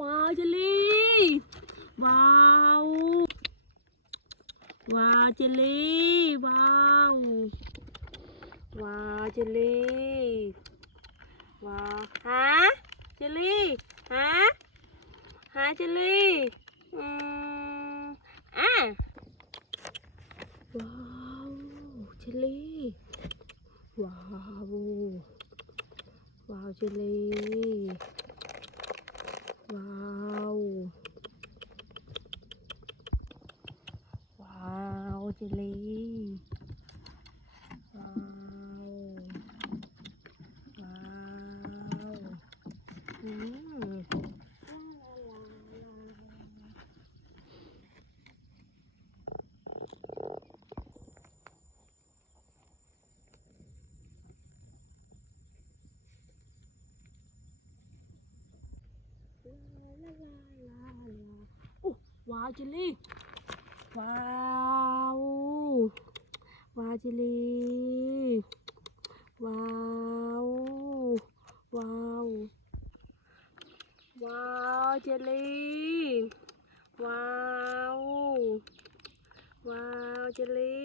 ว้าวเจลลี่ว้าวว้าวเจลลี่ว้าวว้าวเจลลี่ว้าวหาเจลลี่หาเจลลี่อ่ะว้าวเจลลี่ว้าวว้าวเจลลี่ว้าวว้าวเจลลี่ว้าวว้าวอืมโอ้ว้าวเจลลี่ว้าวว้าวเจลลี่ว้าวว้าวว้าวเจลลี่ว้าวว้าวเจลลี่